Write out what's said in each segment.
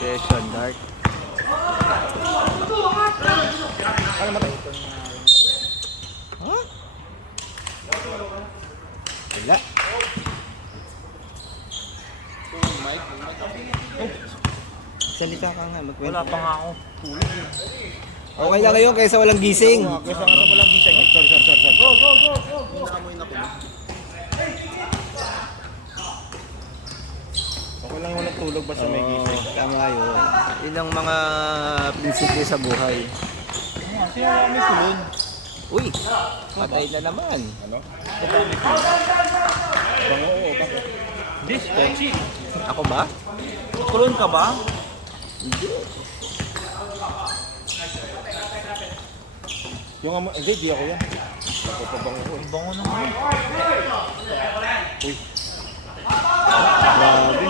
Session dark. Ano matay? Ha? Wala. Salita ka nga, magkwento. Wala pa nga ako. Okay lang ngayon kaysa walang gising. Kesa nga sa walang gising. Sorry. Go. Naamoy na ko. Okay lang walang tulog basta may gising. Tama yun. Yun ang mga prinsipyo sa buhay. Sino lang may tulog? Uy, patay na naman. Ano? Bango oo, bakit? Hindi, sketchy. Ako ba? Kulon ka ba? Hindi. Yung amo, hindi, di ako yan. Napapabango ko. Bango naman. Uy. Grabe.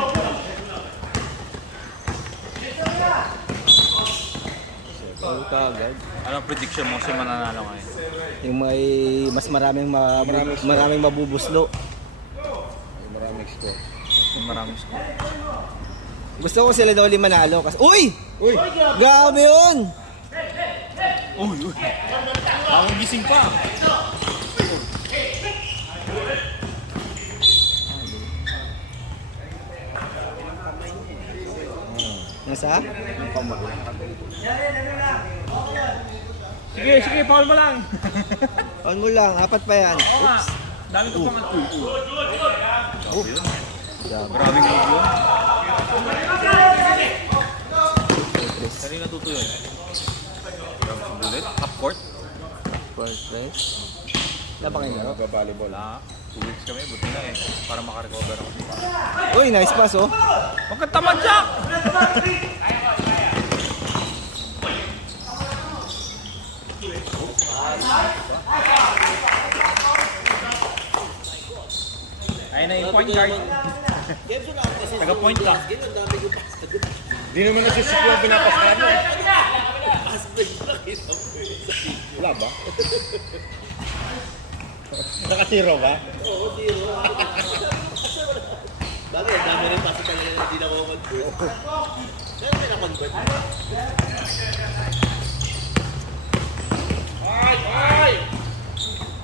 All ka agad. Anong prediction mo si mananalo ngayon? Yung may mas maraming mabubuslo. Ay, maraming score. Maraming score. Gusto ko sila daw lima manalo kasi uy! Uy! Grabe yun! Uy! Akong gising pa! Nasa? Yung kamay. Sige, foul mo lang! On mo lang, apat pa yan. Oo nga! Dami ko pang Grabe. Maraming video. Kanina natuto yun. Grabe sa bullet. Half court. First place. Wala ba kayo laro? Nagka-volleyball. Wala. 2 weeks kami. Buti na eh. Para makarecover ako. Uy, nice pass oh. Huwag kang tamad, Jack! Ayun na yung point guard. Taga-point ka. Di naman nagsisiklo ang pinapas ka mo. Wala ba? Naka-zero ba? Bakit? Ang dami rin pasok talaga na hindi na convert. Meron may na-convert.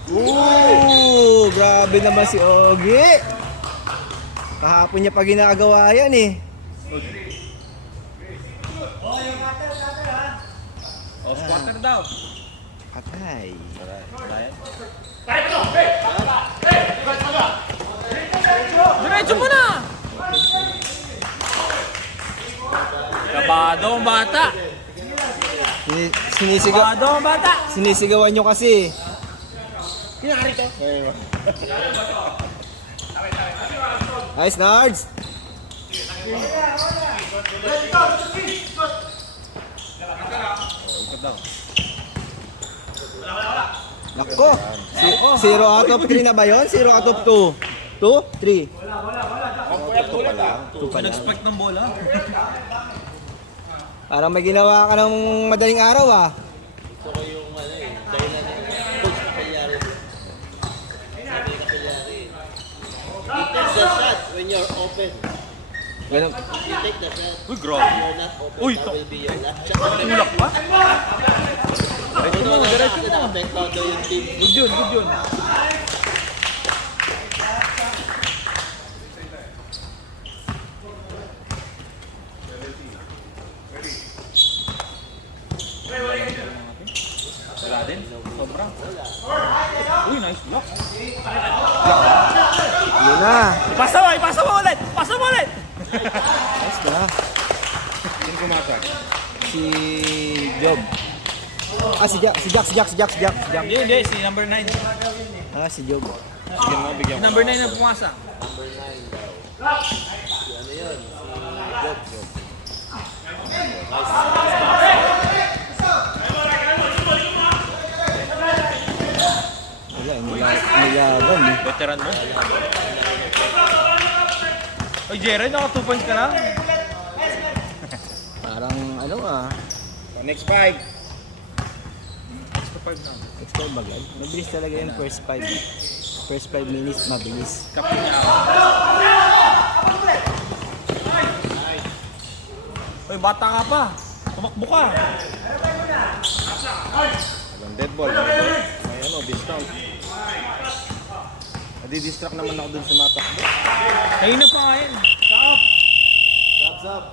Ooh, grabe naman si Ogie. Kahapon niya pa ginagawa yan eh. O, squatter daw. Patay. Diretso mo na! Kabado ang bata! Kabado ang bata! Sinisigawan nyo kasi. Ngayon. Nice, Nards. Nako. 0 out of 3 na ba yun? 0 out of 2? 2? 3? Ito pa lang. 2 pa lang. Nag-expect ng bola. Parang may ginawa ka ng madaling araw ah. Gusto ko yung dahilan ng coach na Calyari. Sabi ni Calyari, you take the shot when you're open. Ganun. You take the shot Uy, when grabe. you're not open. Uy, That will be your last shot. Tulak pa? Diretso mo, diretso mo. Nakapektado yung team. Good yun, good yun. Wala din. Sobra. Uy, nice block. Yun na. Ipasa mo! Ipasa mo ulit! Ipasa mo ulit! Nice na. Sino kumasag? Si Job. Ah, si Jack. Hindi, hindi. Si number 9. Ah, si Job. Bigyan mo, bigyan Si mo. number 9 na pumasa. Ano yun? Si Job. Wala, nilaban eh. Veteran mo. Oy, Jerry, naka 2 points ka lang. Parang ano ah. Next 5. Extra 5 na. Extra bagay. Mabilis talaga yung first 5. First 5 minutes, mabilis. Kape niya. Uy, bata ka pa. Tumakbo ka. Walang dead ball. May ano, discount. Nadi-distract naman ako dun sa mga takbo. Kayo na pa nga yan. Zap.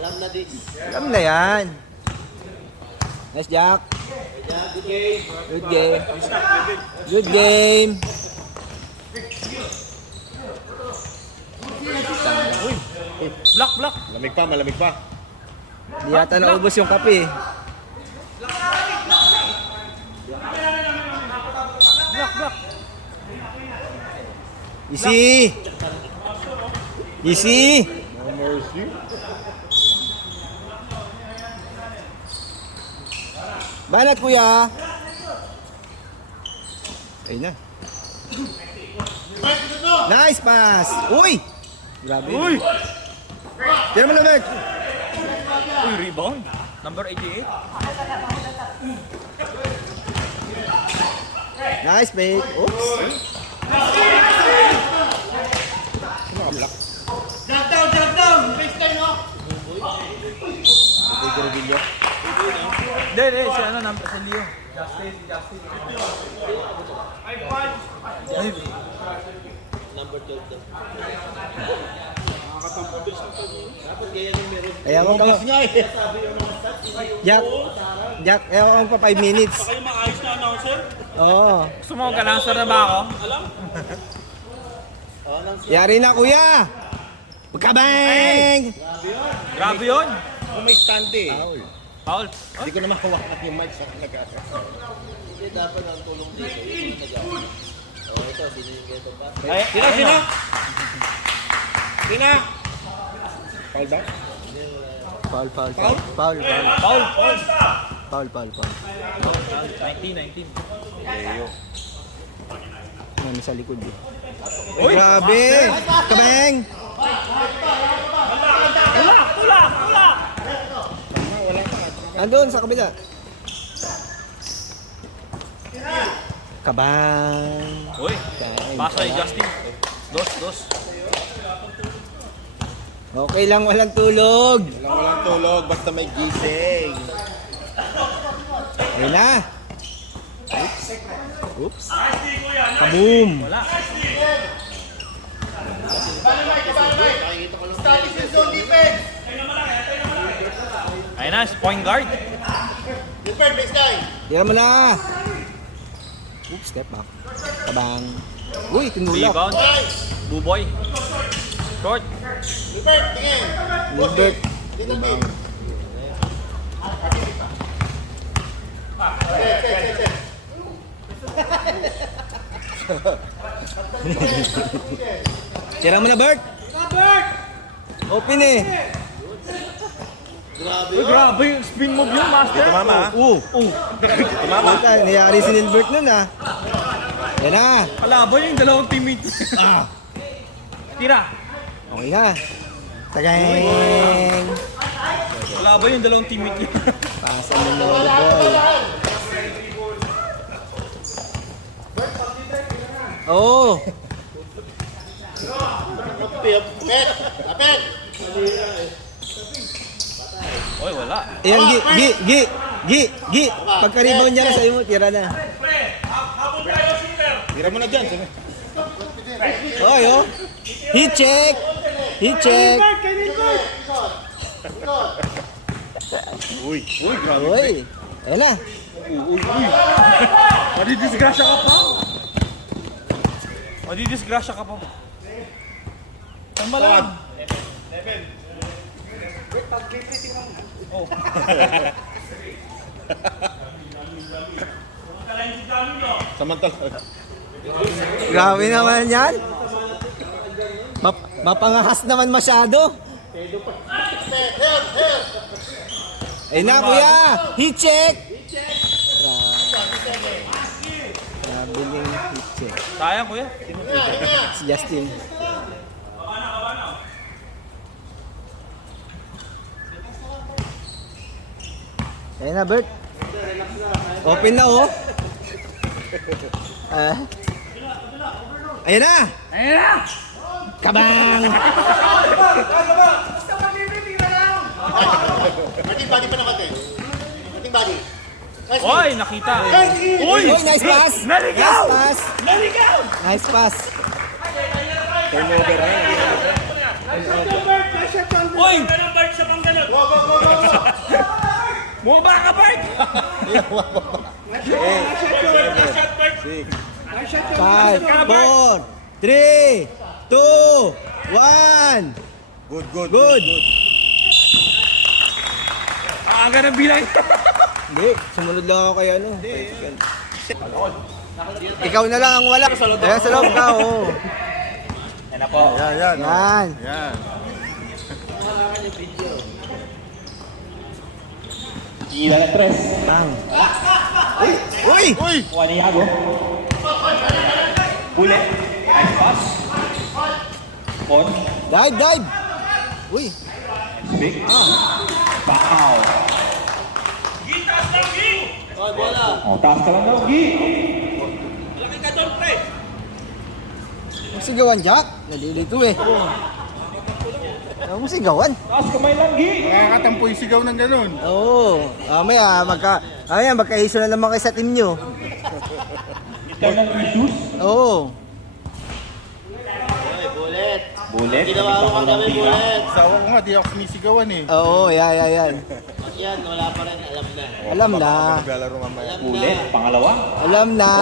Alam na din. Alam na yan. Nice, Jack. Good game. Good game. Good game. Block. Malamig pa, malamig pa. Di yata naubos yung kape. Block. Easy. Easy. No mercy. Banat, kuya. Ayun na. Nice pass. Uy! Grabe. Uy! Tira mo na, Bert. Uy, rebound. Number 88. Nice, mate. Oops. Pedro Villa. Hindi, si ano, si Leo. Ay, Number 12 daw. Dapat ganyan yung meron. Kaya mo ka. Jack. Jack, ewan ko pa 5 minutes. Kayo maayos na announcer? Oo. gusto mo ka-announcer na ba ako? Yari na, kuya. Pagkabang! Grabe yun. Kung may stand eh. Foul. Hindi ko na mahawakan yung mic sa nag Hindi dapat ang tulong dito. Yung nag-out. Oh, ito, binigay ito pa. Ay, Sina? Foul daw? Foul. Foul. 19. Ano sa likod eh. Uy! Grabe! Kabang! Tulak! Andun sa kabila. Kabang! Uy! Time. Pasa ni Justin. Dos. Okay lang, walang tulog. Walang tulog, basta may gising. Ayun na. Oops. Kaboom! Wala. Ayun na, point guard. Tira mo na. Oops, step back. Kabang. Uy, tinulak. Rebound. Buboy. Short. Lilbert. Tira mo na, Bert. Open eh. Uy, grabe yung spin move yun, master. Tumama. Tumama. Niyari si Nilbert nun ah. Yan na. Kalaban yung dalawang teammates. Tira. Okay na. Tagang. Kalaban yung dalawang teammates yun. Pasa mo na the ball. Oo. Oy, wala. Ayan, Gi. Pagka-rebound niya na sa iyo, tira na. Tira mo na dyan. Sige. Oy, oh. Heat check. Uy, grabe. Oy. Ayan na. Madidisgrasya ka pa. Ang malamang. Samantala. Grabe naman yan. Mapangahas naman masyado. Ayun na, kuya. Heat check. Grabe yung heat check. Sayang, kuya. Si Justin. Ayun na, Bert. Open na, oh. Ayan na! Ayan na! Kabang! Mating body pa na kate. Mating body. Oy, nakita. Uy, nice pass! Naligaw! Nice pass! Naligaw! Nice pass! Turnover na yun. Uy! Bumaba ka, Bart! 5, 4, 3, 2, 1. Good. Aga ng bilang. Hindi, sumunod lang ako kay ano. Ikaw na lang ang wala. Ayan sa loob ka, oh. Yan na po. Yan. Yan. Gila na tres. Bang. Uy! Kuha ni Yago. Bullet. Nice pass. On. Dive! Uy! Big. Bakaw. Oh, bola. Oh, taas ka lang daw, Gi. Huwag sigawan, Jack. Nalilito eh. Huwag mo sigawan. Taas kamay lang, Gi. Nakakatampo yung sigaw ng ganun. Oo. Mamaya, magkaiso na naman kayo sa team nyo. Ikaw ng issues. Oo. Ay, bullet. Bullet. Ginawa mo kagabi, bullet. Sa ako nga, di ako sumisigawan eh. Oo, yan. Pag yan, wala pa rin, alam na. Alam na. Maglalaro mamaya. Alam Bullet. na. Pangalawa. Alam na.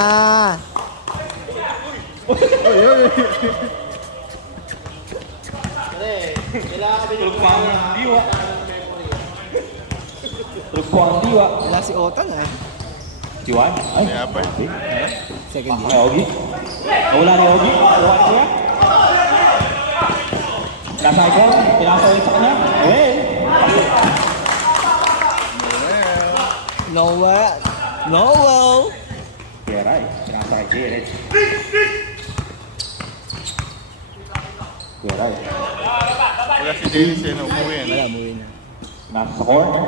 Pre, kailangan kami ng Tulog pa ang diwa. Tulog po ang diwa. Wala si Otan eh. Diwan. Ay. Kaya pa eh. Second Ay, year. Ogi. Nawala ni Ogi. Kuha ni Kuya. Nasa ito. Pinasa ulit sa kanya. Noel. Keray. Pinasa kay Jared. Keray. Wala si Dennis eh, umuwi yan. Wala, umuwi na. Nasa sa corner.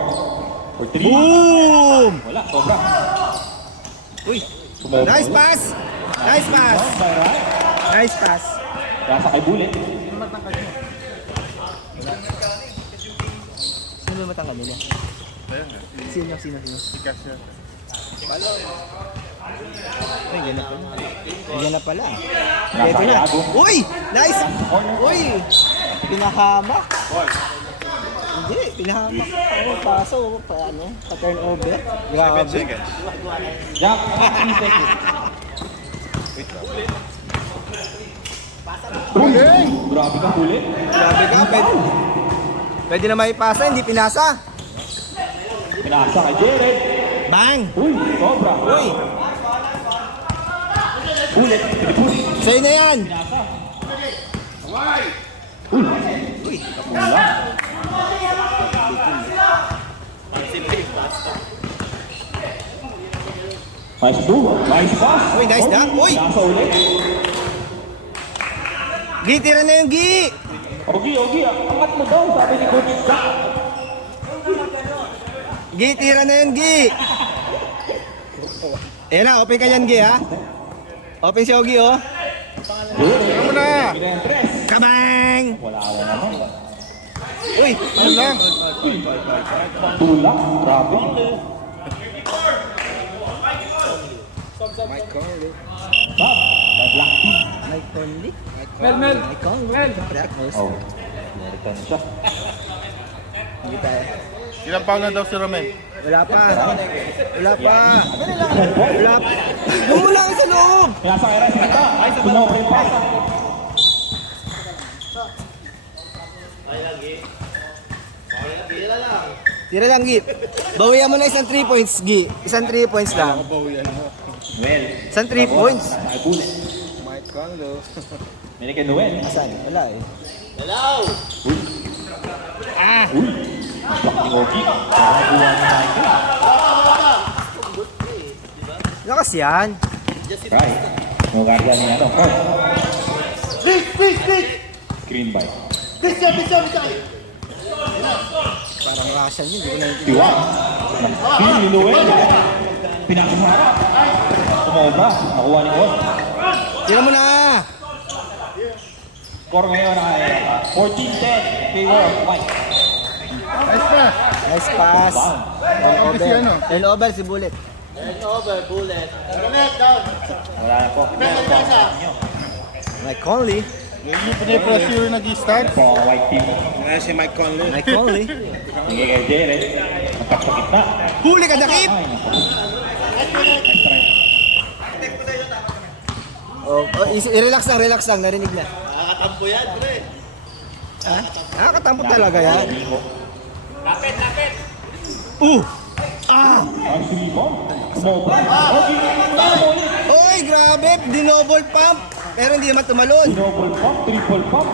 For 3. Boom! Wala. Sobra. Uy! Sumobra Nice ulit. pass! Nice pass! By right. Nice pass! Nasa kay Bullet. Sino matang kanila? Ayan nga, Sino? si Cassia. Ay, ganap pala. Ay, ganap pala. Nasa Ito kay na. Ago. Uy! Nice! Uy! Pinahamak. Hindi, pinahamak. Ano, paso, pa-turnover. Grabe. Jack. 15 seconds. Galing! Grabe ka, Bullet. Grabe ka, pwede na maipasa, hindi pinasa. Pinasa kay Jared. Bang! Uy, sobra. Uy! Bullet. Push. Sa'yo na yan! Pinasa. Uy! Kulang. Nice do. Nice pass. Uy, nice dunk. Uy! Pinasa ulit. Gi, tira na yung Gi! Ogi, angat mo daw, sabi ni Coach Jack. Gi, tira na yung Gi! Ayan na, open ka yan Gi ha? Open si Ogi oh. Tira mo na! Bigay ang tres. Kabang! Wala naman. Uy! Ano lang? Tulak. Grabe. Mike Conley. Stop. The black team. Mike Conley? Mel. Mike Conley. Oh. American siya. Hindi tayo. Ilang pound na daw si Romel? Wala pa. Wala pa. Wala pa. Doon mo lang sa loob! Pinasa kay Rice. Ito. Sumobra yung pass. Tira lang. Tira lang Gi. Bawian mo na isang 3 points Gi. Isang 3 points lang. Noel. Isang 3 points. Nasa kay Bullet. Mike Conley. Meron kay Noel. Asan? Wala eh. Hello! Uy. Black ni Ogi. Nakakuha ni Michael. Lakas yan. Right. Nugarga ni ano. Screen by. Parang Russian yun. Hindi ko na Tiwa. Kill ni Noel. Pinasok sa harap. Sumobra. Nakuha ni Ogi. Tira mo na! Score ngayon ay 14-10 favor of white. Nice na. Nice pass. Kasi ano? And over si Bullet. And over, bullet. Wala na po. Mike Conley. Yung pinipressure nag-start. Po ang white team. Ngayon si Mike Conley. Mike Conley. Sige kay Jared. Magpas sa gitna. Huli ka, Dakip! Ay, naku. Nice try. Relax lang, narinig na. Nakakatampo yan, pre. Ha? Nakakatampo talaga yan. Nico. Ang rebound. Sobra. Oy, grabe! Dinoble pump! Pero hindi naman tumalon. Double pump, triple pump.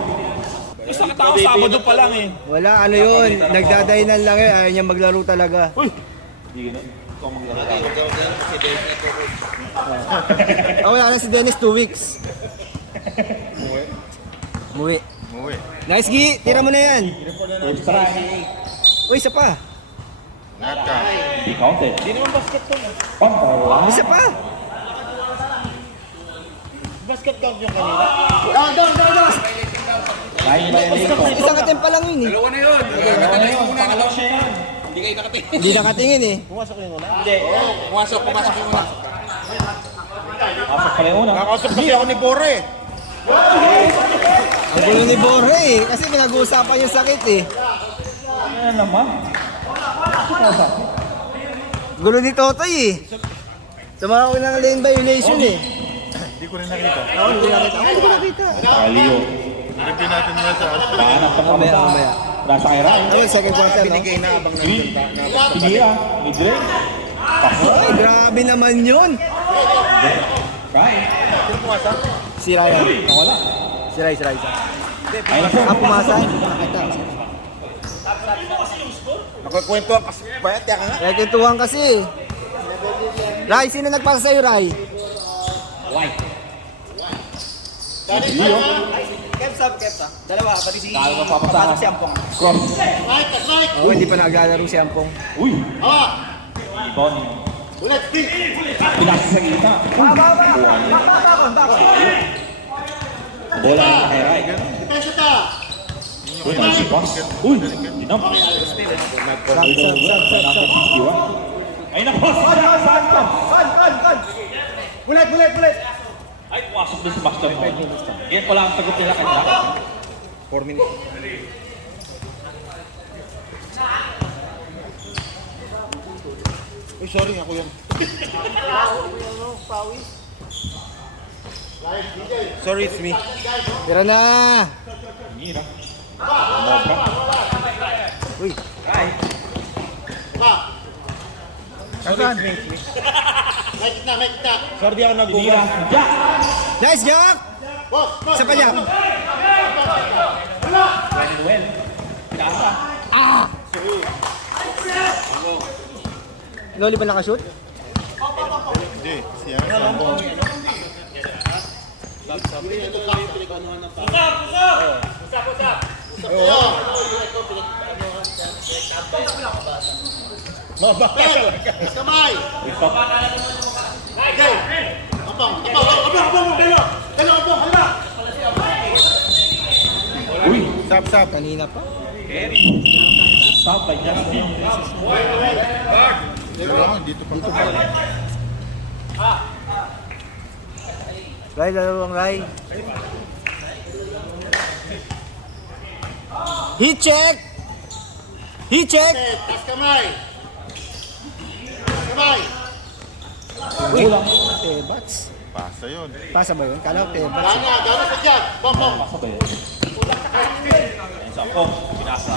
Isa ka tao, Sabado pa lang eh. Wala, ano yun. Nagdadahinan lang yun. Ayaw niya maglaro talaga. Hindi ganun. Ikaw maglaro. Si Dave na to. Wala na si Dennis 2 weeks. Muwi. Nice, Gi. Tira mo na yan. First try. Uy, isa pa. Naka. Hindi counted. Hindi naman basket to. Pantay. Isa pa. Basket count yung kanina. Line violation. Isang atin pa lang yun eh. Dalawa na yun. Pangalaw siya yan. Hindi kayo nakatingin. Hindi nakatingin eh. Hindi. Pumasok yung una. Pasok pala yung una. Nakausap kasi ako ni Bore. Ang gulo ni Borge eh. Kasi pinag-uusapan yung sakit eh. Ano naman? Gulo ni Totoy eh. Tumawag ng lane violation eh. Hindi ko rin nakita. Ako hindi nakita. Kalio. Hindi natin na sa... Paanap pa kami sa... Mamaya. Nasa kay Rai. Ano, second quarter no? Binigay na abang Three. nagpunta. Pinira. Mid-range. Pasok. Ay, grabe naman yun. Rai. Si Ryan. Nawala. Si Rai. Ayun po. Pumasa. Nakita. Nakakwento ang payat ka nga. Kaya kintuhan kasi eh. Rai, sino nagpasa sa'yo, Rai? White. Leo. Kepsa. Dalawa, pati si... Talo ng papasahan. Cross. Oh, hindi pa naglalaro si Ampong. Uy. Bon. Pinasa sa gitna. Bola na kay Rai. Uy, nice pass. Uy, dinam. Number 61. Ay, napas! Bulet! Ay, pumasok din si Master Mo. Yan pala ang sagot nila kay Jack. 4 minutes. Uy, sorry, ako yan. Sorry, it's me. Tira na! Mira. Mobra. Uy, Asan? Sorry, di ako Mira. nag-uwa. Jack. nice, Jack! Isa pa Jack. Well. Pinasa. Noli ba nakashoot? Hindi, siya. Sambong. Mabaka talaga. Kamay! Stop. Uy. Sap. Kanina pa. Stop by Justin. Dito pa. Rai, dalawang Rai. Heat check! Kamay! Uy, Tebats. Pasa yun. Pasa ba yun? Kala ko Tebats. Gana sa dyan! Bong! Pasok ba yun? Ayun sa Pong. Pinasa.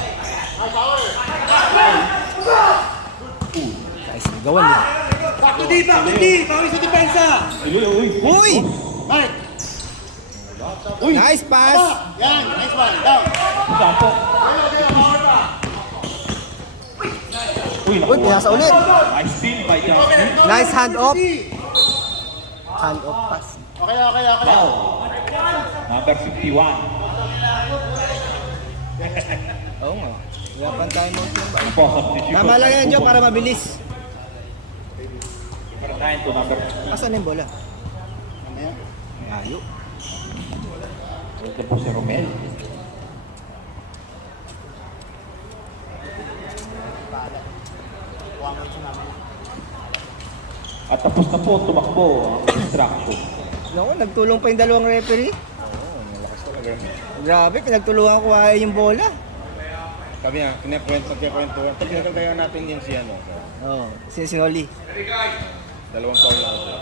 Ay, sinigawan eh. Bawis sa depensa! Uy. Uy! Uy. Nice pass! Yan! Nice one! Down! Sampo. Uy, Uy, pinasa ulit. Nice steal by Justin. Nice hand off. Hand off pass. Okay. Wow. Number 51. Oo nga. Wala pang time out lang ba? Ano po, substitution. Tama lang yan, Joe, para mabilis. Number 9 to number... Asan yung bola? Ayo. Ito po si Romel. At tapos na po, tumakbo ang instruction. Naku, nagtulong pa yung dalawang referee. Malakas talaga. Grabe, pinagtulungan ko ayaw yung bola. Kami nga, nagkikwentuhan. Pag pinagkatayan natin yung si ano. Oo, Sinoli. Dalawang foul lang siya.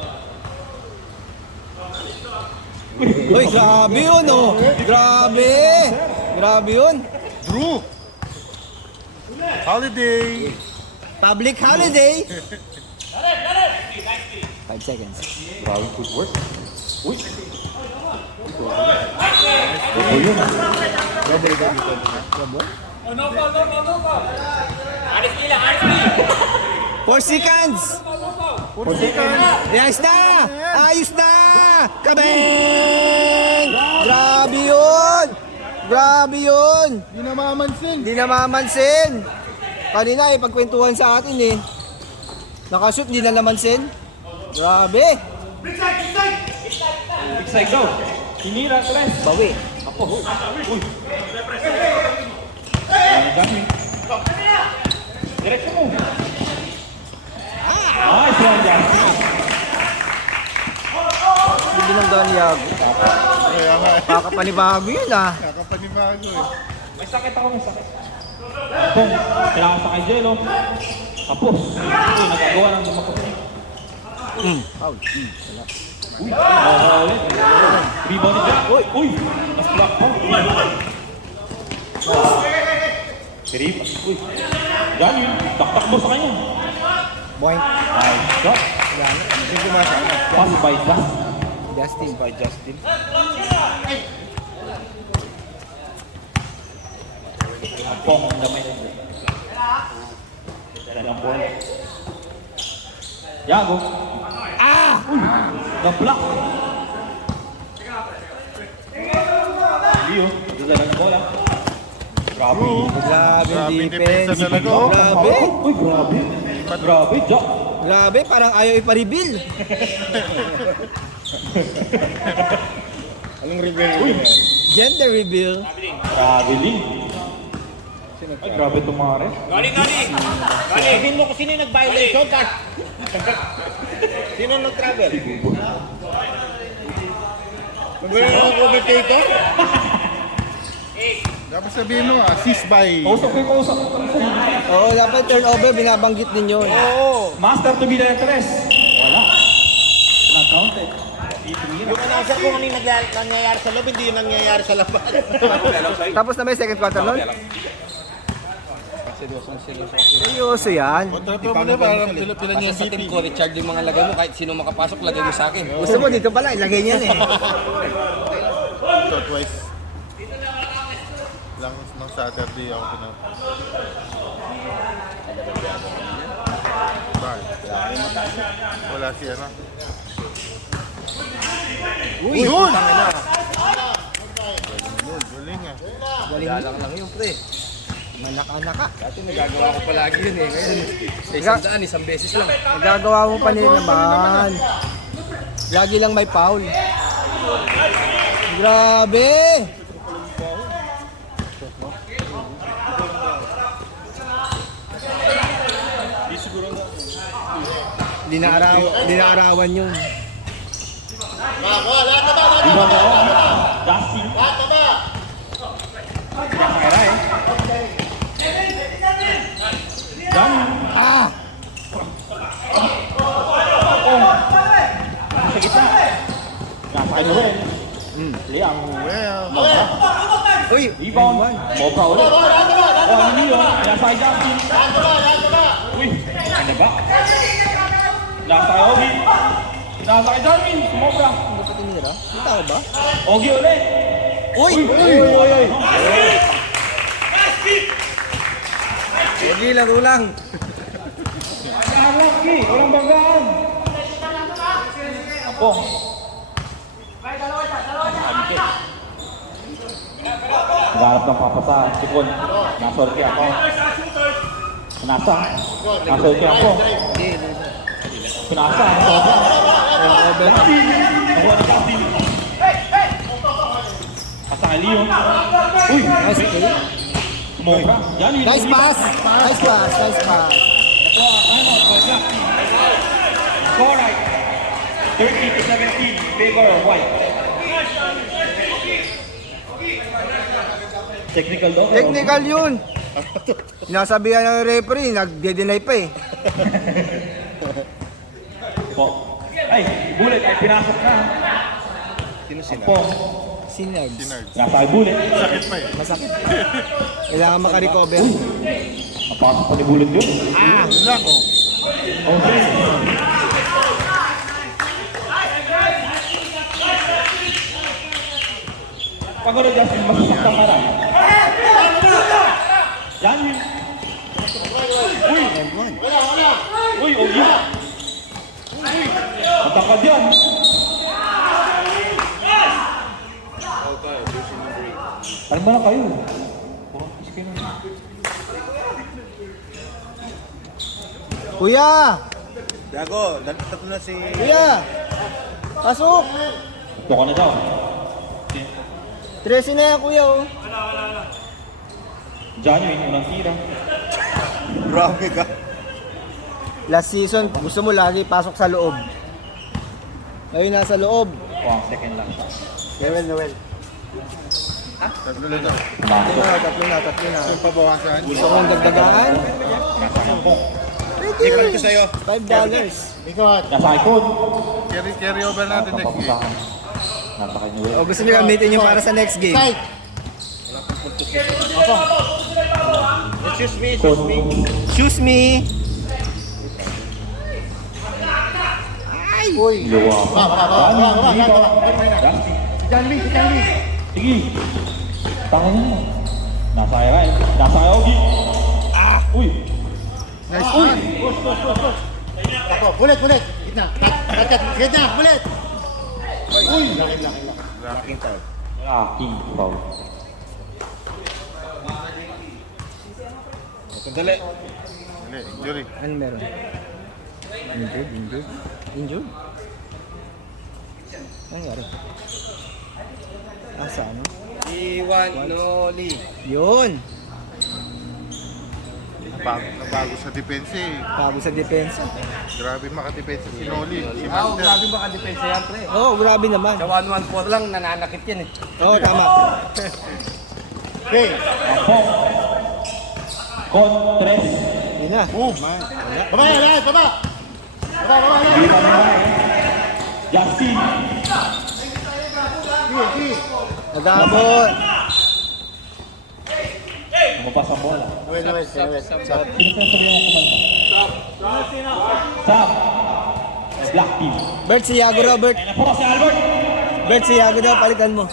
Uy, grabe yun oh. Grabe. Grabe yun. Drew! Holiday! Public holiday. 5 seconds. Grabe, good work. Uy! Ano yun? Grabo. 4 seconds. 4 seconds! Ayos na! Ayos na! Kabeng! Grabe yun! Grabe yun! Di namamansin! Hindi namamansin. Kanina eh, pagkwentuhan sa atin eh. Nakashoot, hindi na namansin. Grabe! Big side go! Tinira, tres! Bawi. Apo! Uy! Ang dami. Diretso mo! Nice one, Justin! Hindi binangga ni Yago. Kaya nga, Kakapanibago yun ah. kakapanibago eh. May sakit ako, may sakit. Pong, kailangan sa kay Jello. Tapos, uy, nagagawa ng lumakot. Foul. Uy, rebound ni Jack. Uy, mas block mo. Sirip. Uy, yan yun. Taktak mo sa kanya. Boing. Nice shot. Hindi kumasama. Pass by Justin. Justin. By Justin. Ang pong ang gamay. Yan ang ball. Yago. Ah! Uy, na-block. Leo, dala ng bola. Grabe. Grabe Grabe yung depensa defense. talaga, oh. Grabe. Uy, grabe. Grabe, Jack. Grabe, parang ayaw ipa-reveal. Anong reveal yun yan? Gender reveal. Grabe din. Ay, grabe itong mga ref. Sabihin mo kung sino yung nag-violation, Kat. Sino nag-travel? Magwala na ng commentator? Dapat sabihin mo, assist by... Kausap ko yung kausap. Oo, dapat turnover, binabanggit ninyo. Master to be the tres. Wala. Not-counted. Yung announcer ko ano yung nangyayari sa loob, hindi yung nangyayari sa labas. Tapos na may second quarter nun? Seryoso yan. Kontrato mo na parang pila niya Sa team ko, Richard, yung mga lagay mo, kahit sino makapasok, lagay mo sa akin. Gusto mo dito pala, ilagay niyan eh. ito twice. Lang ng Saturday ako pinag... Bakit? Wala si ano. Uy, Yun! tangina. Galing ah. Galing mo. Lang yun, pre. Manaka-naka. Dati nagagawa ko palagi yun eh. Ngayon, sa isang beses lang. Nagagawa mo pa rin naman. Lagi lang may foul. Grabe! Dinaarawan yun. Iba ba? Justin. Nakakera eh. Dami. Ah! Sa gitna. Nasa kanya rin. Liang. Well, Uy! Rebound. Mobra ulit. Oh, hindi yun. Nasa kay Justin. Uy, ano ba? Nasa kay Ogie. Nasa kay Justin. Mobra. Ano pa tinira? Kita ko ba? Ogie ulit. Uy! Uy. Sige, laro lang. Lucky, walang bagaan. Ako. Nagharap ng papasahan. Sikon. Nasorti ako. Nasorti ako. Pinasa. Nakuha ni Justin. Leon. Uy, Nice play. sumobra. Yan, yun. Nice pass. Nice pass. Nice pass. Score right. 30-17, favor of White. Technical daw. Technical yun. Sinasabihan ng referee, nagde-deny pa eh. Po. Ay, bullet ay pinasok na. Sino sila? Po. Sinergs. Nasa ay bullet. Masakit. Kailangan makarecover. Napasok pa ni bullet yun. Okay. Pagod na Justin, masasaktan ka na. Yan yun. Uy, oh yun. Matangkad yan. Ano mo na kayo? Practice kayo na. Kuya! Dago, tatlo na si... Kuya! Pasok! Ito ka na daw. 13 na yan, kuya oh. Diyan yun, unang tira. Grabe ka. Last season, gusto mo lagi pasok sa loob. Ngayon nasa loob. O, ang second lang siya. Noel. Tatlo na daw. Pumasok. Tatlo na. Yung pabawasan. Gusto kong dagdagaan? Nasa hampong. Pwede Ikot rin. ko sa'yo. $5. Nasa iPhone. Carry over natin next game. Papasahan. Napaka-new. O gusto nyo gamitin yung para sa next game? Excuse me, Choose me. Luwa. Justin. Sige. Tangan mo. Nasa kaya eh. Nasa kaya, Ogi. Uy. Nice Uy. Bulit. Gitna. Gitna. Bulit. Rocking foul. King foul. Sandali. Injury. Ano meron? Injured? Ano nangyari? Sa ano? Iwan Noli. Yun! Nabago sa depensa eh. Bago sa depensa. Grabe makadepensa si Noli. Si Oo, Master. grabe baka depensa yan, pre. Oo, grabe naman. Sa 1-1-4 lang, nananakit yan eh. Oo, tama. Ampong. Kontres. Yun na. Baba. Hindi pa naman eh. Justin. Nag-aabot. Mapas ang bola. Noel. Sino sabihin mo kumalma? Sam. Black team. Bert, si Yago raw, Bert. Ayan na po si Albert. Bert, si Yago daw, palitan mo.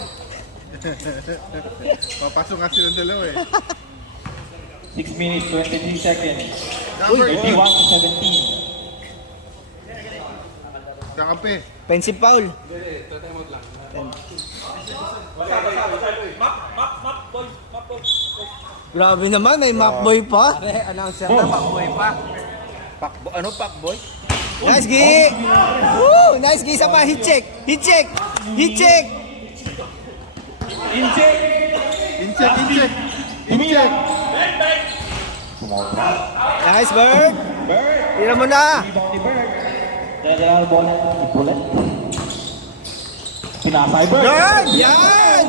Papasok nga silang dalawa eh. 6 minutes, 23 seconds. Number 81-17. Kakampi. Offensive foul. Grabe naman, may Macboy pa. Pre, announcer na, makboy pa. Pakboy? Nice gi! Woo! Nice gi, isa pa, hit check! Incheck. Tumira. Sumobra. Nice, Bert! Bird. Tira mo na! Rebound ni Bird. Dala-dala ang bola ni Bullet. Pinasay Bird. Yan! Yan!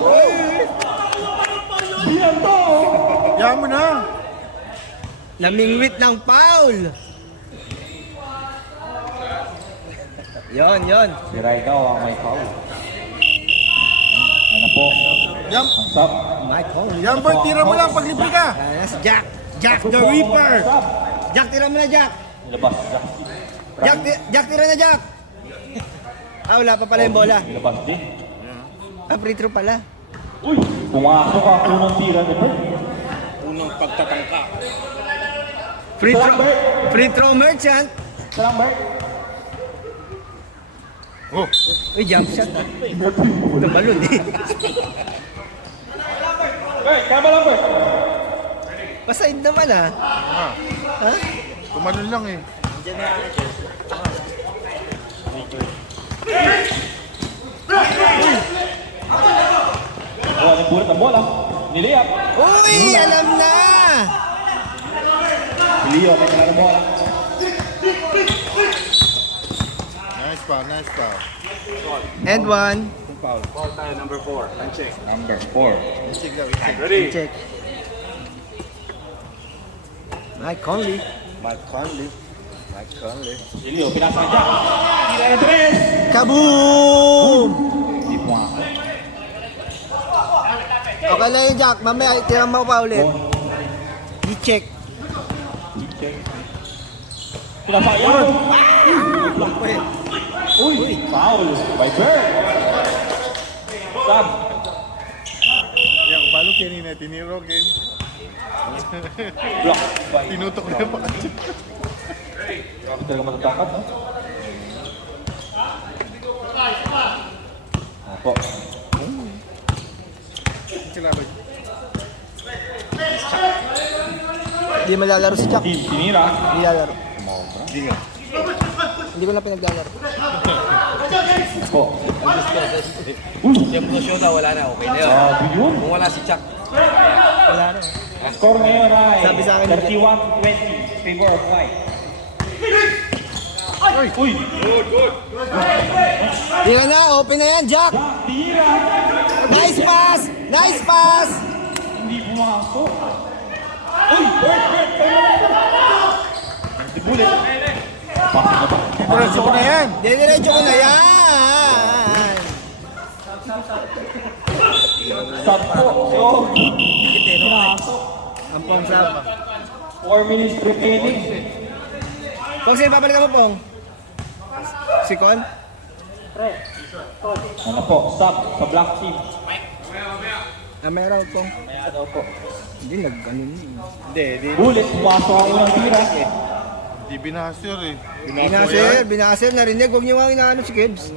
Yan to. Yan mo na. Namingwit ng foul! Yon. Si Rai daw ang may foul. Ano po? Yan. Ang sub. Mike Hall. Yan boy, tira mo lang pag libre ka. Yan, si Jack! Jack the Reaper! Sub. Jack, tira mo na, Jack! Nilabas. Jack, tira na, Jack! Ah, wala pa pala yung bola. Nilabas din. Ah, free throw pala. Uy! Pumasok ang unang tira ni Bird. Unang pagtatangka. Free throw merchant! Salang Bird. Uy, jump shot ah. Tumalun eh. Bird, kama lang Bird. Paside naman ah. Ha? Tumalon lang eh. Wala ng bullet. bola. Niliyap. Uy, alam na! Si Leo, may tala ng bola. Nice pa, nice pa. And one. Number 4. Uncheck. Number 4. Check. Mike Conley. Mike Conley. Si Leo, pinasa ka dyan. Tira ng 3. Kaboom! Hindi po nga. Okay lang yun, Jack. Mamaya, tirang mo pa ulit. I-check. Pinasa ka yun. Uy, foul. By Bird. Sab. Yung balo kanina, tiniro kin. Block. By. Tinutok na pa. Grabe talaga matatakat, no? Opo. Kilabay. Hindi malalaro si Jack. Team, sinira. Hindi lalaro. Hindi ko na pinaglalaro. Opo. Yung show na, wala na. Okay na yun. Grabe yun. Kung wala si Chuck. Wala na. Score ngayon ay Sabi sa akin, 31-20. Favor of White. Uy! Tingnan na, open na yan, Jack. Tira! Nice pass! Nice pass! Hindi pumasok. Uy! Bird! The bullet. Pasok na ba? Diretso ko na yan. Diretso ko na yan! Sampo. So, pinasok. Ang pong sab. 4 minutes remaining. Pong, sino papalitan mo, Pong? Si Con? Ano po? Stop sa black team. Meron, Pong. Kaya daw po. Hindi, ano yun. Bullet, pumasok ang unang tira. Di binasir eh. Binasir, narinig. Huwag niyo nga inaano si Gibbs.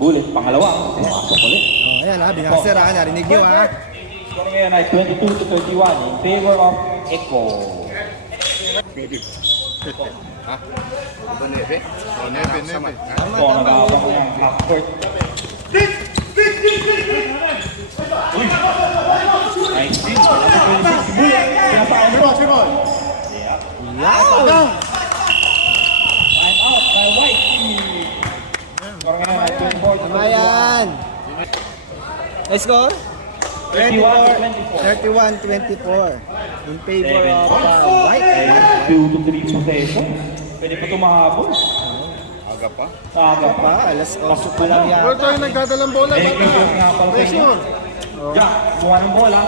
Bullet, pangalawa. Pumasok ulit. Oh, ayan ha, binasir ha. Narinig niyo ha. Score ngayon ay 22-31 in favor of Echo. Nebe. Ito ang nag-aabang ng half court. Uy! 19. 26. Bullet. Pinasaan mo. Wow! Time out by White team. Score ngayon ay 24-31. Tama yan. Let's score? 31-24. In favor of White. 2 to 3 possession. Pwede pa tumahabol. Aga pa. Aga pa. Pa, alas 8 pa lang yan. Wala tayo nagdadalang bola. Thank you nga pala sa inyo. Pressure. Jack, buha ng bola.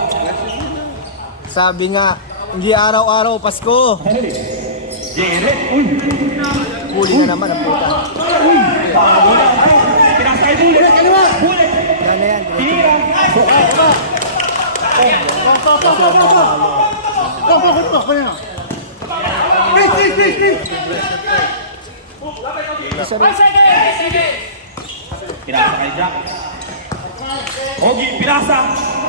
Sabi nga, hindi araw-araw Pasko. Hey. Jared. Uy. Huli na naman ang puta. Uy. Tama bola. Pinasakay bullet. Bullet. Yan na yan. Tinira. Bakit ba? Kaya. Pinasakay Jack. Ogi, pinasa.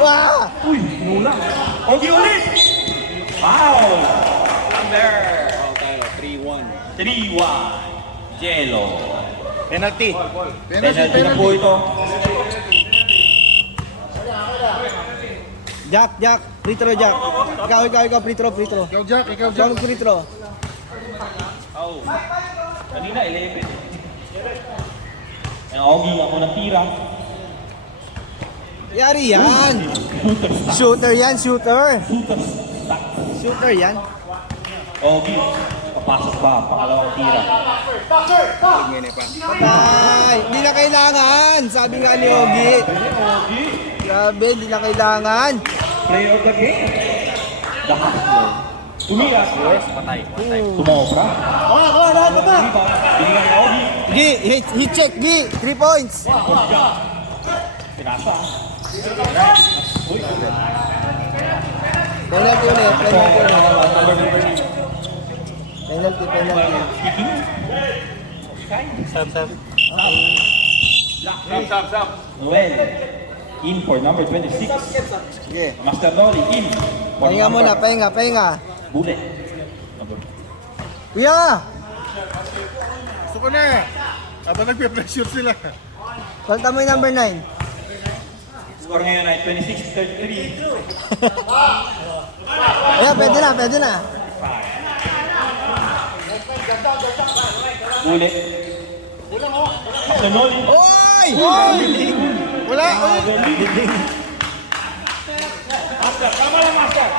Ah! Uy, nula. Ogi ulit. Foul. Under. 3-1. Jello. Penalty. Penalty na po ito. Jack, free throw, Jack. Ikaw, free throw. Ikaw Jack, ikaw Ikaw Jack. free throw. Oh. Kanina 11. Ang Ogi ang unang tira. Yari yan. Shooter yan, shooter. Shooter yan. Ogi, papasok ba? Pangalawang tira. Patay. Hindi na kailangan. Sabi nga ni Ogi. Ogi, Grabe, hindi na kailangan. player of the game. The hustler. Tumira. Patay. Tumobra. Binigyan ni Ogi. Gi, hit check, Gi. 3 points. Pinasa. Uy. Penalty ulit. Penalty. Noel. In for number 26. Sige. Master Noli in. For Pahinga muna, number- pahinga. Bullet. Kuya! Gusto ko na. Habang nagpe-pressure sila. Salta mo yung number 9. Score ngayon ay 26-33. Ayan, pwede na, pwede na. Ulit. Sunod. Oy! Wala! Master, tama lang master.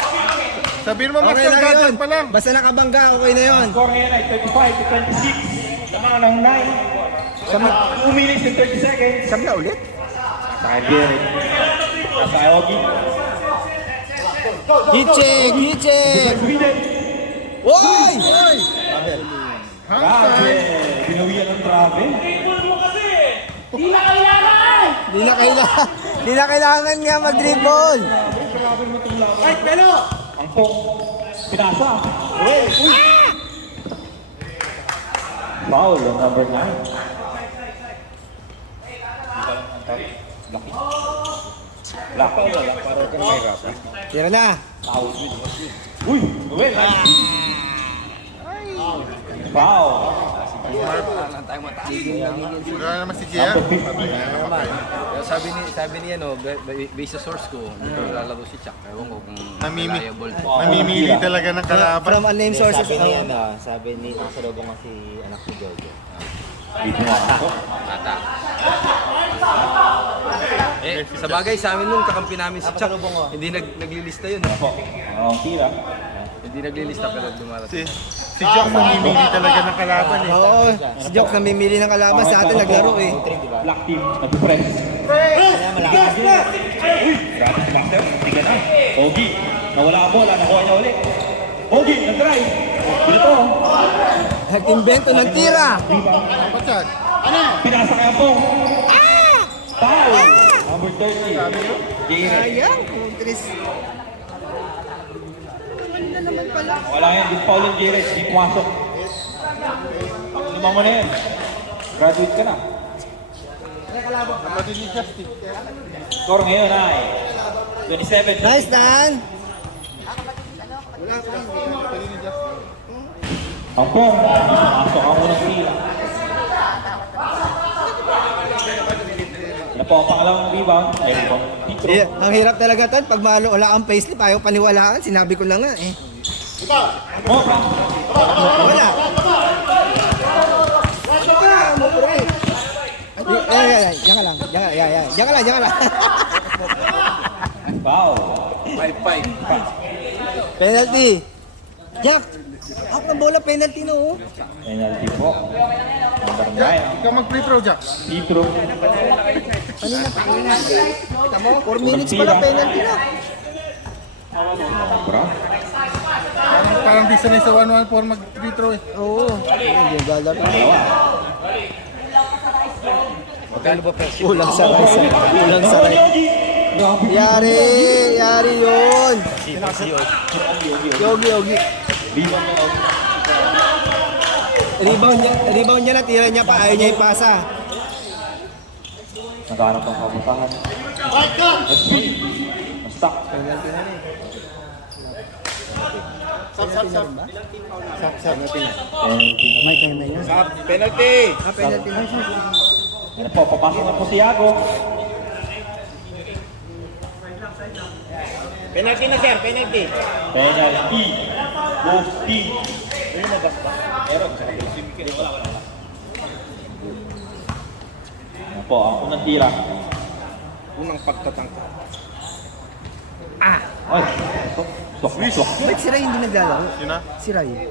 Sabihin mo, Okay Master, lang gadget yun. pa lang. Basta nakabangga, okay na yun. Score ngayon ay 25-26. Sama ng 9. Sama 2 minutes and 30 seconds. Sab na ulit. Nasa Derek. Nasa Aoki. Heat check, heat check. Sweden. Oy! Grabe. Binawian ng travel. Di na kailangan nga mag-dribble. Ay, pero! Ang pong pinasa. Uy! Foul on number 9. Laki. Laki. Para ka mahirap. Tira na. Uy! Uy! Foul. Wala lang tayong mataas. Wala naman si Gia. Kaya sabi ni ano, based sa source ko, dito lalaro si Chuck. Ewan ko kung reliable. Namimili talaga ng kalaban. From unnamed sources. Sabi ni ano, sabi ni nakasalubong si anak ni Jojo. Dito nga ako. Mata. Sa bagay sa amin nung kakampi namin si Chuck, hindi naglilista yun. Ang tira. Hindi naglilista pero dumarating. Si Jock namimili talaga ng kalaban eh. Oo, si Jock namimili ng kalaban sa atin naglaro eh. Black team. Nag-press. Uy! Grabe si Master. Tiga na. Ogi. Nawala ang bola. Nakuha niya ulit. Ogi. Nag-drive. Dito. Nag-invento ng tira. Dapat yan. Pinasa kaya po. Foul. Number 30. Gire. Sayang, Chris. Wala yan. Di foul yung Gire. Di pumasok. Luma mo na yan. Graduate ka na. Kapatid ni Justin. Score ngayon ay 27. Nice, Dan. Ang pong. Pumasok ang unang tira. Yan po ang pangalawang rebound. Meron po. Pitro. Yeah, ang hirap talaga ton pag wala ang payslip, ayaw paniwalaan. Sinabi ko na nga eh. Mora. Wala. Mo pre. Diyan ka lang. Diyan ka lang. Foul. 5-5. Penalty. Jack. Out ng bola, penalty no. Penalty po. Number 9. Ikaw mag-free throw, Jack. Pitro. Kita mo, 4 minutes pala penalty na. Bra. Parang di sanay sa 1-1-4 mag-free throw eh. Oo. Hindi galaro. Magkano ba presyo? Ulang saray. Yari yun. Yogi. Rebound niya na, tira niya pa, ayaw niya ipasa. Naghanap ang kapuntahan. Stuck. Penalty! Penalty na siya. Yan po, papasok na po si Yago. Penalty na sir, penalty. Penalty. Goes team. Yan po, ang unang tira. Unang pagtatangka. Ay, swak. Ba't si Ray hindi naglalaro? Yun na. Si Ray.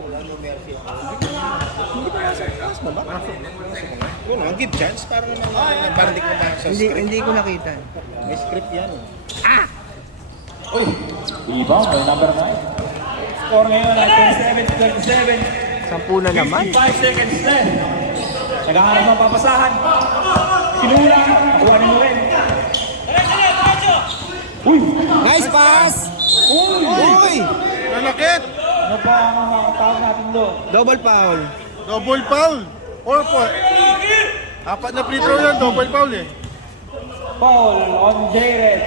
Yun, ang give chance para naman parang di ko ba sa script. Hindi ko nakita. May script yan. Rebound by number 9. Score ngayon ay 27-37. 10 na naman. 5 seconds left. Naghahanap ng papasahan. Kinula. Kuha ni Muren. Uy! Nice pass! Uy! Nanakit! Ano pa ang mga tawag natin doon? Double foul. Double foul! Or four. Apat na free throw yan, double foul eh. Foul on Jared.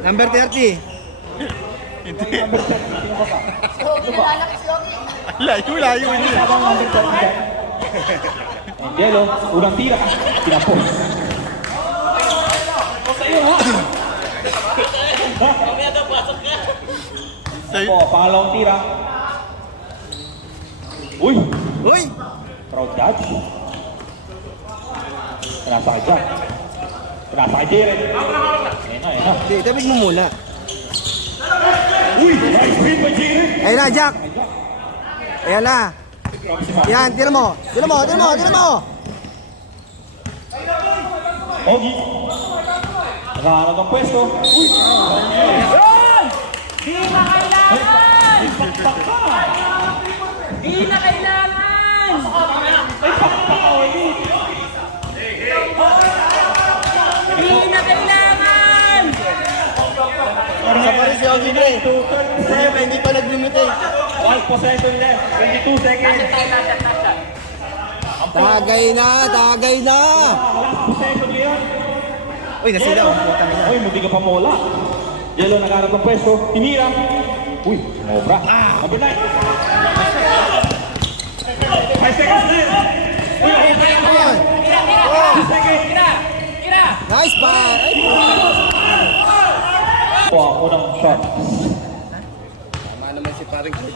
Number 30. Hindi. Number 7. Sino pa ba? Layo hindi. Habang number 7 dyan. Angelo, unang tira. Pinapos. Mamaya daw, pasok ka. Ako, pangalawang tira. Uy! Uy! Crowd dodge. Pinasa kay Jack. Pinasa kay Jaren. Ayan na. Hindi, tabig mo muna. Uy! Nice win by Jaren. Ayun na, Jack. Ayan na. Yan, tira mo. Tira mo. Ogi. Nakaharap ng pwesto. Uy! Di na kailangan! Di na kailangan! Di na kailangan! Sa pa rin si Ogi Bre. Siyempre, hindi pa nag-limitate. 1 possession left. 22 seconds. Tagay na. Last possession ngayon. Uy, nasilaw. Putang ina. Uy, hindi ka pa mola. Yellow nakaharap ng pwesto. Tinira. Uy, sumobra. Number 9. 5 seconds left. Uy, okay. Ayan. Kira! Nice pa. Ay, Po ako ng shot. Tama naman si paring Kurt.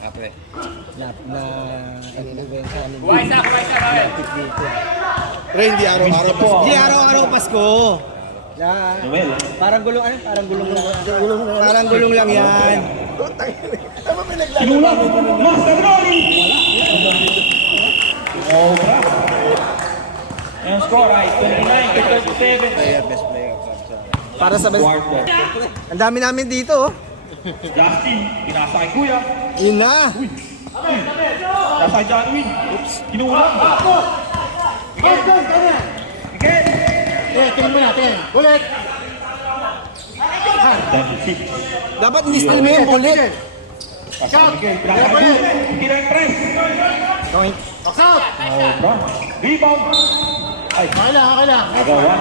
Apre. na nag-event sa amin. Kumaisa, Roel! Dito. Pero hindi araw-araw pa. Hindi araw-araw Pasko. Na, Noel. parang gulong lang yan. Sinulat. Master Rolling. Sumobra. Ang score ay 29-37. Best player. Para sa best. Quarter. Ang dami namin dito. Justin, pinasa kay Kuya. Yun na. Nasa kay John Win. Oops. Kinulang. Tingnan mo natin. Ulit. 76. Dapat hindi steal mo yung bullet. Pinasa kay Kuya. Tira yung press. Box out. Sumobra. Rebound. Ay, Okay lang. nagawa.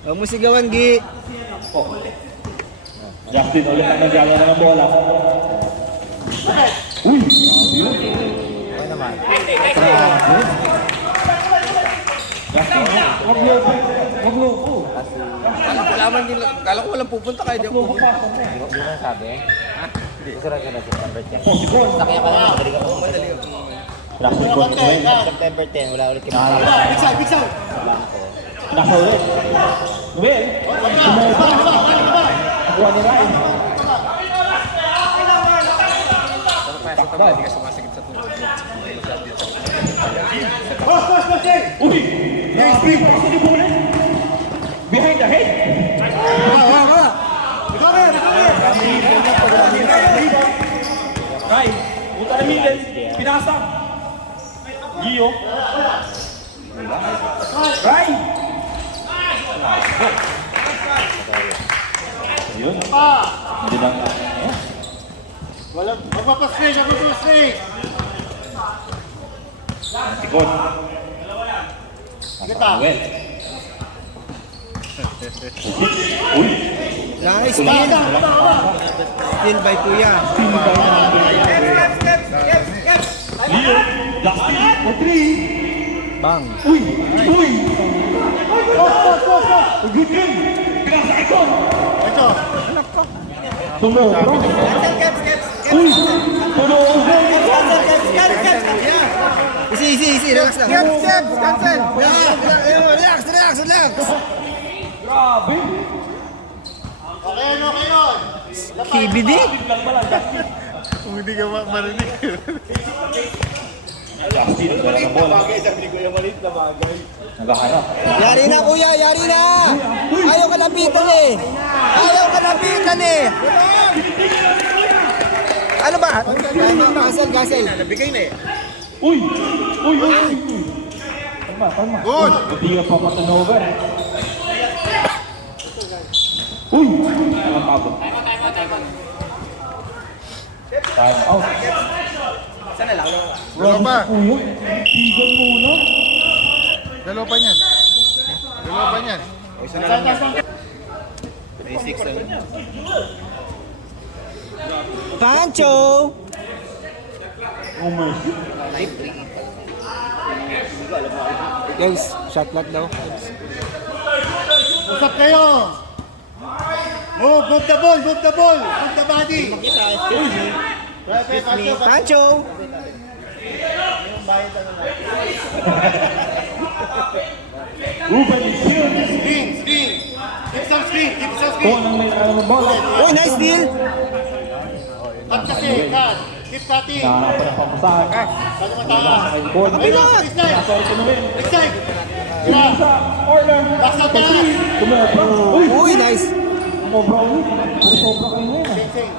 Huwag mo sigawan, Gi. Justin ulit ang nagyaya ng bola. Uy! Justin, wag loko. Kala ko walang pupunta kaya di ako pupunta. Possible. Last record ko yun. September 10, wala ulit Big side. Nasa ulit. Noel. Nakuha ni Ryan. Takda. Hindi ka sumasigit sa tubig. Uy! Pasok ni Bullet. Behind the head. Ryan. Punta na middle. Pinasa. Gio. Ryan. Ayun. Hindi lang. Magpapastraight. Tikot. Noel. Uy. Nice steal. Steal by Kuya. Leo. Justin. For 3. Bang. Uy. Good game. Pinasa ito. Ito. Tumobra. Uy. Tumobra. Easy. Relax lang. Cancel. Relax. Grabe. Okay yun. KBD? Biglang pala, Justin. Kung hindi ka marinig. Justin, wala ng bola. Naghahanap. Yari na, Kuya. Yari na. Ayaw ka lapitan eh. Ano ba? Gasel. Nabigay na eh. Uy. Palma. Good. Hindi ka pa matanover. Uy. Ang tabo. Time out. Dalawa pa. Kuya, tigan muna. Dalawa pa niyan. Isa na lang. 36 na. Pancho! Oh my God. Guys, shot clock daw. Usap kayo. Move the ball, move the ball. Move the body. Pancho! Ruben is here. Screen, screen. Keep some screen, keep some Po screen. ng may ng bola. Oh, nice steal! Cut kasi, cut. Keep cutting. Nakarapan ng pampasahan. Paano mataas? Ay, ball. Kabila! Nasa ito na rin. Next time. Yeah. Sa order. Back sa taas. Tumobra. Uy! Uy, nice! Tumobra ulit. Tumobra kayo ngayon. Sing, sing.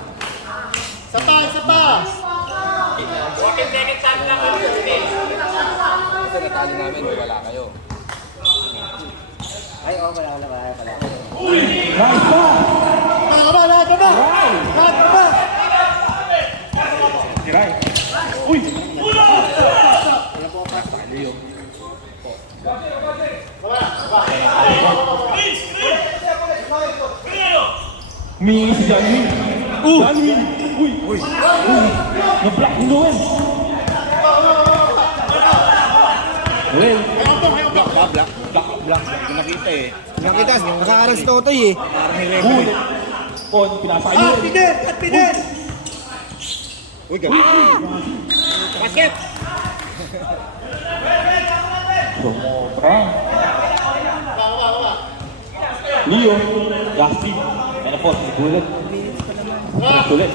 Sa taas, sa taas. Ito natali namin, wala kayo. Nice pass. Lahat ka ba? Lahat ka ba? Tiray. Uy! Humingi si Janwin. Janwin! Uy! Uy! Na-block ni Noel. Noel. Black. Kung nakita eh. Nakita, nakaaral si Totoy eh. Parang may Uy! level. Pon, pinasa kayo. At Pidel! Uy, gabi. Basket! Sumobra. Leo. Justin. Ano po, si Bullet. Bullet.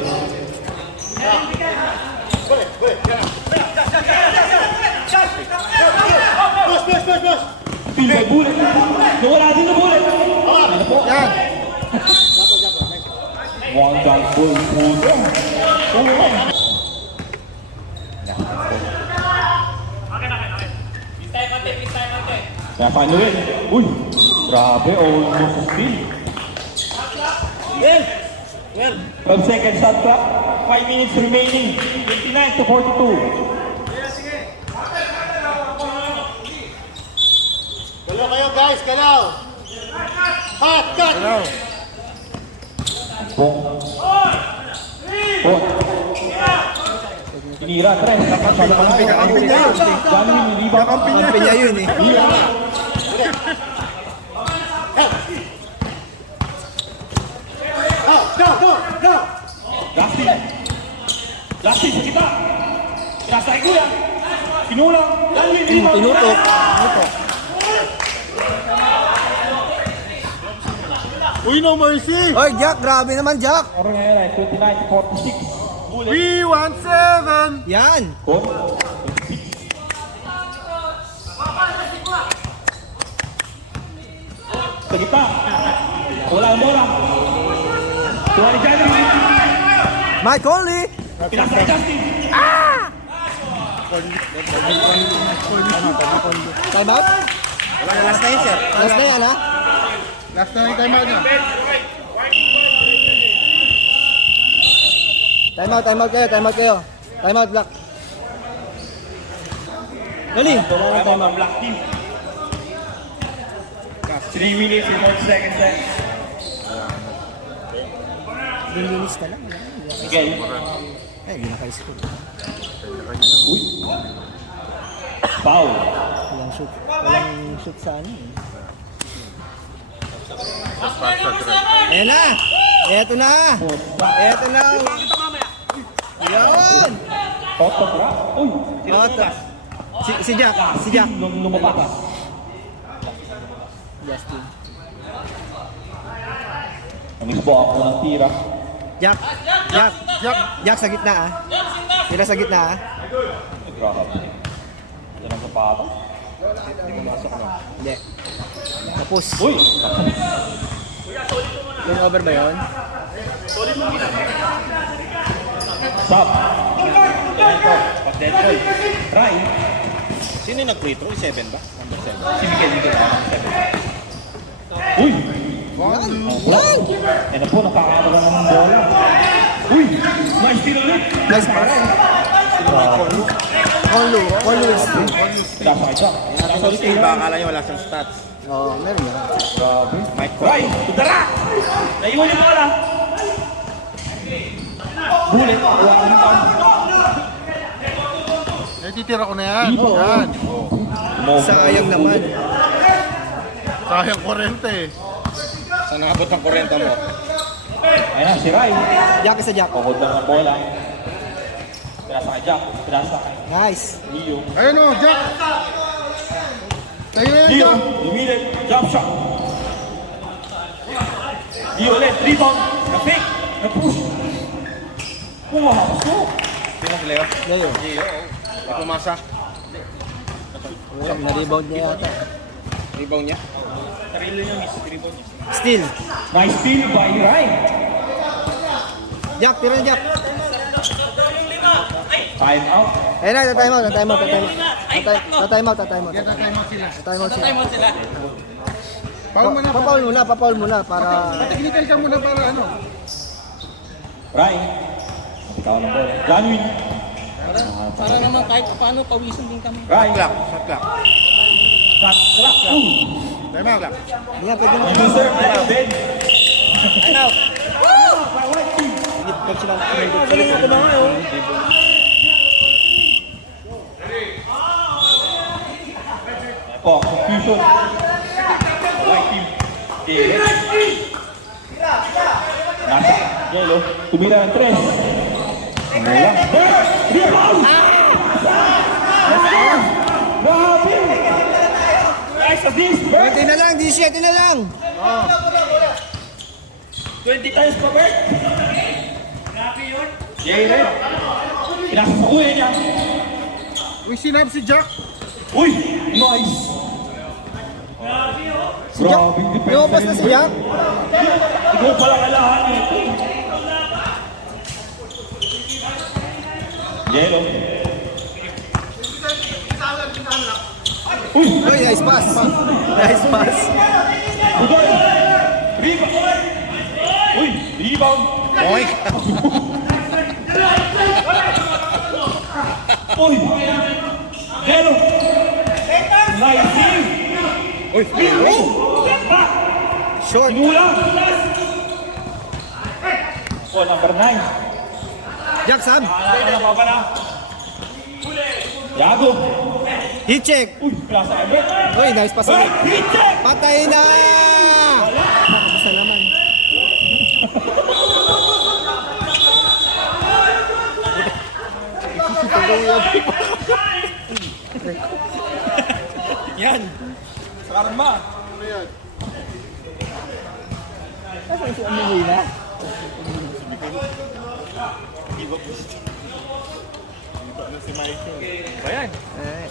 Push. Pilay Bullet. Nawala din ang Bullet. Ano po? Yan! One down ball. Puno. Puno. Kaya paano rin? Uy! Grabe, almost a steal. Well, 12 seconds shot clock. 5 minutes remaining. 29 to 42. Galaw kayo guys, galaw! Cut! Bong. Bong. Tinira, tres. Kakampi niya yun. Janwin, rebound. Kakampi niya yun eh. Go! Justin. Justin, sa kita. Pinasay ko yan. Pinulang. Janwin, rebound. Tinutok. Uy, no mercy! Oy, Jack, grabe naman, Jack! Oras ngayon ay 29 to 46. Bullet. We want 7! Yan! Kon. Sa gitna. Wala ang bola. Tuwa ni Janwin. Mike Conley! Pinasa ni Justin. Time out? Last na yun, sir. Last na yan, ha? Last na yung timeout niya. Time out kayo. Time out, Black. Dali! Wala na ang black team. 3 minutes and 40 seconds left. Dilinis ka lang. Miguel. Ay, hindi naka-score. Uy. Foul. Walang shoot sa ano eh. Ayan na! Eto na! Eto na! Yan! Autograph. Uy. Si Jack. Nung lumabas. Justin. Namiss po ako ng tira. Jack sa gitna ah. Sila sa gitna ah. Grabe. Yan ang sapatos. Hindi. Tapos. Uy. Turnover ba yun? Stop. Pag-dead ball. Try. Sino yung nag-free throw? 7 ba? Number 7. Si Miguel. Uy. Yan! Yan na po, nakakabala ng bola. Uy. Nice steal ulit. Nice pass. Conlu is still. Pinasa kay Jack. Pinasa ulit Steve, baka akala nyo wala siyang stats. Oo, meron yan. Grabe. Mike Try. Tudara. Naiwan yung bola. Bullet. Wala ka rin. Titira ko na yan. Yan. Sayang naman. Sayang 40 eh. Saan nakabot ang 40 mo? Ayan na, si Rai. Jack isa Jack. Pagod lang ng bola. Pinasa kay Jack. Pinasa kay Nice. Leo. Ayun o, Jack. Tayo na yan, Leo, Jack. lumilit. Jump shot. Leo ulit. Rebound. Na-fake. Na-push. Pumasok. Sino si Leo? Leo. Gio. Di pumasa. Na-rebound niya yata. Rebound niya. Sarili niya, miss. Rebound niya. Steal. Nice steal by Rai. Jack, tira na Jack. Time out. Ayun na, tatime out. Tatime out sila. Paul mo na. Papaul muna para... Technical ka muna para ano. Rai. Ikaw ng bola. Janwin. Para naman kahit paano pawisan din kami. Rai. Shot clock. Shot clock. Time out. Hindi nga, pwede na. Deserve na Ben. Pag sila Galing ako na ngayon. Po, confusion. White team. Nasa. Yellow. Tumira ng 3. Ano lang? Rebound! Grabe! Guys, at least, 20 na lang, 17 na lang. 20 times pa, Bert. Jayden. Pinasa sa kuya niya. Uy, sinab si Jack. Uy! Nice! Si Jack. Lumabas na si Jack. Ikaw pala kailangan nito. Yellow. Uy! Uy, nice pass. Nice pass. Udoy! Rebound! Uy! Rebound! Oy! Uy! Yellow! Nice team! Uy! Back! Short. Inulang! Oh, number 9. Jack, sab. Ano pa na? Yago! Hit check. Uy! Plaza kay Bert! Uy, nice pass. Bert! Hit check! Patay na! Basta naman. Yan! Karma! Nasaan si Amelia?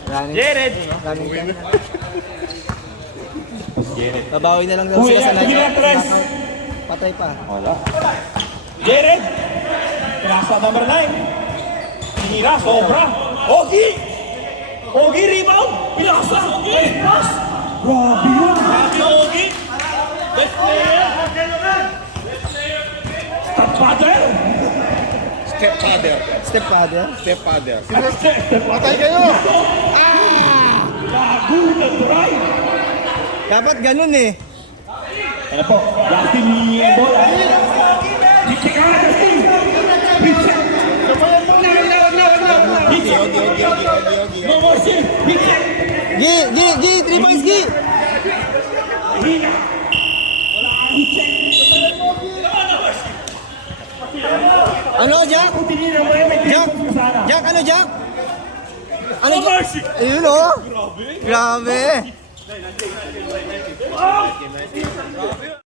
Running. Jared! Running time. Jared! Babawi na lang daw Uy, sila sa sige na, Tres. Patay pa. Wala. Jared! Pinasa number 9. Tinira, sobra. Ogi! Ogi, rebound! Pinasa! Ogi! Pass! Grabe yun! Grabe, Ogi! Best player! Stepfather! Stepfather. Stepfather. Stepfather. Patay kayo. Gago na try! Dapat ganun eh. Ano po? Justin hihingi ang bola. Hit ka na, Justin! Hit check! Hit check! No more shift! Hit check! Gi, 3 points, Gi. Hina! Wala kang hit check! Ano, Jack? Tinira mo yan, may Jack? clear sana. Jack, ano, Jack? Ano, No Jack? mercy! Ayun, oh. Grabe.